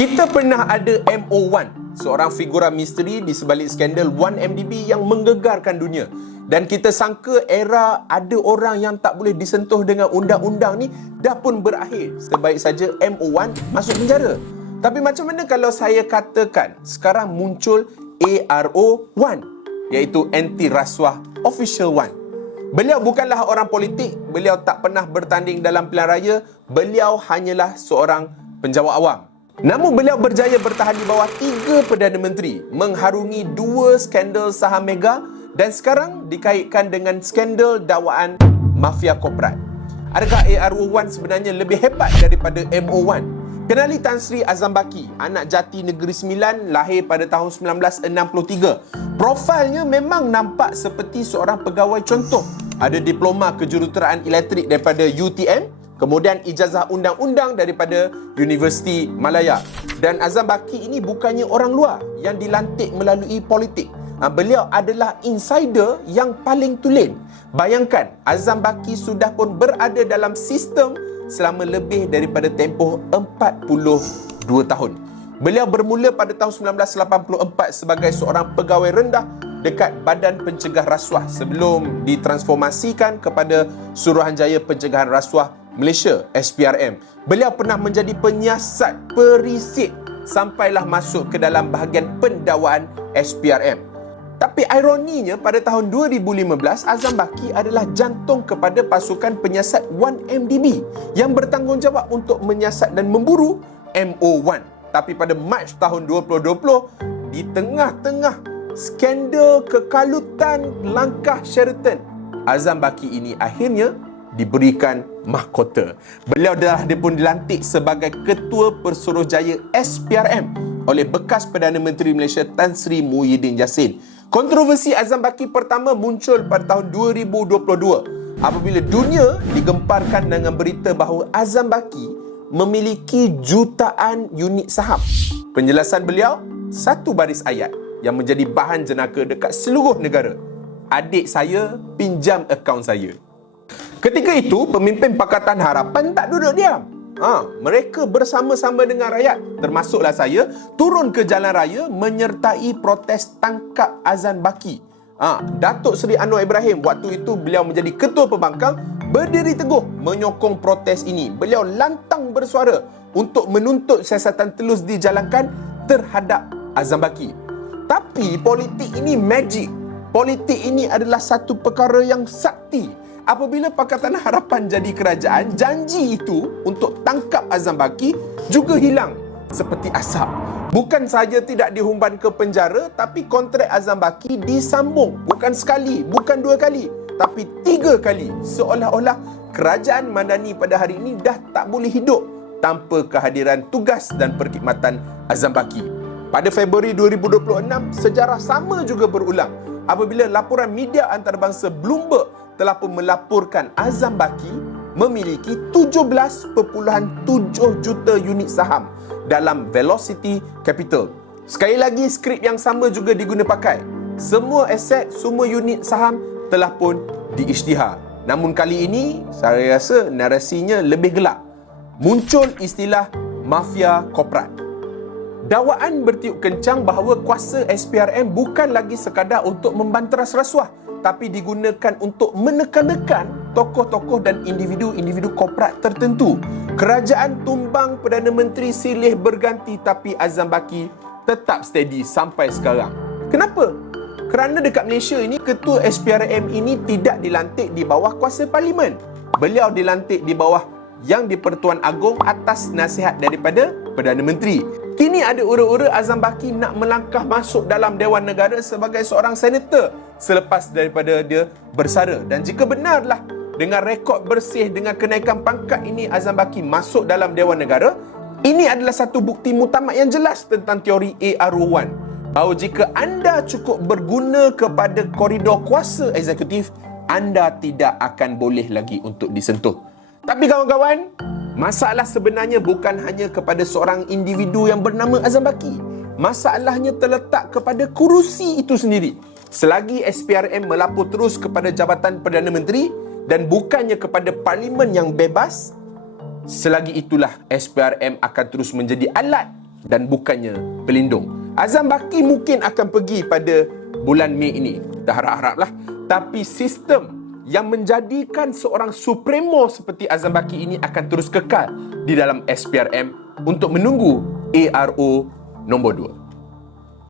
Kita pernah ada MO1, seorang figura misteri di sebalik skandal 1MDB yang menggegarkan dunia. Dan kita sangka era ada orang yang tak boleh disentuh dengan undang-undang ni dah pun berakhir. Sebaik saja MO1 masuk penjara. Tapi macam mana kalau saya katakan sekarang muncul ARO1, iaitu Anti Rasuah Official 1. Beliau bukanlah orang politik, beliau tak pernah bertanding dalam pilihan raya, beliau hanyalah seorang penjawat awam. Namun beliau berjaya bertahan di bawah 3 Perdana Menteri, mengharungi 2 skandal saham mega dan sekarang dikaitkan dengan skandal dakwaan mafia korporat. Adakah ARO1 sebenarnya lebih hebat daripada MO1? Kenali Tan Sri Azam Baki, anak jati Negeri Sembilan, lahir pada tahun 1963. Profilnya memang nampak seperti seorang pegawai contoh. Ada diploma kejuruteraan elektrik daripada UTM, kemudian ijazah undang-undang daripada Universiti Malaya. Dan Azam Baki ini bukannya orang luar yang dilantik melalui politik. Beliau adalah insider yang paling tulen. Bayangkan, Azam Baki sudah pun berada dalam sistem selama lebih daripada tempoh 42 tahun. Beliau bermula pada tahun 1984 sebagai seorang pegawai rendah dekat Badan Pencegah Rasuah sebelum ditransformasikan kepada Suruhanjaya Pencegahan Rasuah Malaysia, SPRM. Beliau pernah menjadi penyiasat perisik sampailah masuk ke dalam bahagian pendakwaan SPRM. Tapi ironinya pada tahun 2015, Azam Baki adalah jantung kepada pasukan penyiasat 1MDB yang bertanggungjawab untuk menyiasat dan memburu MO1. Tapi pada Mac tahun 2020, di tengah-tengah skandal kekalutan langkah Sheraton, Azam Baki ini akhirnya diberikan mahkota. Beliau dah pun dilantik sebagai Ketua Pesuruhjaya SPRM oleh bekas Perdana Menteri Malaysia Tan Sri Muhyiddin Yassin. Kontroversi Azam Baki pertama muncul pada tahun 2022 apabila dunia digemparkan dengan berita bahawa Azam Baki memiliki jutaan unit saham. Penjelasan beliau, satu baris ayat yang menjadi bahan jenaka dekat seluruh negara. Adik saya pinjam akaun saya. Ketika itu, pemimpin Pakatan Harapan tak duduk diam. Mereka bersama-sama dengan rakyat, termasuklah saya, turun ke jalan raya menyertai protes tangkap Azam Baki. Datuk Seri Anwar Ibrahim, waktu itu beliau menjadi Ketua Pembangkang, berdiri teguh menyokong protes ini. Beliau lantang bersuara untuk menuntut siasatan telus dijalankan terhadap Azam Baki. Tapi politik ini magic. Politik ini adalah satu perkara yang sakti. Apabila Pakatan Harapan jadi kerajaan, janji itu untuk tangkap Azam Baki juga hilang seperti asap. Bukan sahaja tidak dihumban ke penjara, tapi kontrak Azam Baki disambung. Bukan sekali, bukan 2 kali, tapi 3 kali. Seolah-olah kerajaan Madani pada hari ini dah tak boleh hidup tanpa kehadiran tugas dan perkhidmatan Azam Baki. Pada Februari 2026, sejarah sama juga berulang apabila laporan media antarabangsa Bloomberg telah pun melaporkan Azam Baki memiliki 17.7 juta unit saham dalam Velocity Capital. Sekali lagi, skrip yang sama juga diguna pakai. Semua aset, semua unit saham telah pun diisytihar. Namun kali ini, saya rasa narasinya lebih gelap. Muncul istilah mafia korporat. Dakwaan bertiup kencang bahawa kuasa SPRM bukan lagi sekadar untuk membanteras rasuah, tapi digunakan untuk menekan-nekan tokoh-tokoh dan individu-individu korporat tertentu. Kerajaan tumbang Perdana Menteri silih berganti, tapi Azam Baki tetap steady sampai sekarang. Kenapa? Kerana dekat Malaysia ini, Ketua SPRM ini tidak dilantik di bawah kuasa Parlimen. Beliau dilantik di bawah Yang di-Pertuan Agong atas nasihat daripada Perdana Menteri. Kini ada ura-ura Azam Baki nak melangkah masuk dalam Dewan Negara sebagai seorang senator selepas daripada dia bersara. Dan jika benarlah dengan rekod bersih dengan kenaikan pangkat ini Azam Baki masuk dalam Dewan Negara, ini adalah satu bukti mutamak yang jelas tentang teori ARO1. Bahawa jika anda cukup berguna kepada koridor kuasa eksekutif, anda tidak akan boleh lagi untuk disentuh. Tapi kawan-kawan, masalah sebenarnya bukan hanya kepada seorang individu yang bernama Azam Baki. Masalahnya terletak kepada kerusi itu sendiri. Selagi SPRM melapor terus kepada Jabatan Perdana Menteri dan bukannya kepada Parlimen yang bebas, selagi itulah SPRM akan terus menjadi alat dan bukannya pelindung. Azam Baki mungkin akan pergi pada bulan Mei ini, kita harap-haraplah. Tapi sistem yang menjadikan seorang supremo seperti Azam Baki ini akan terus kekal di dalam SPRM untuk menunggu ARO nombor 2.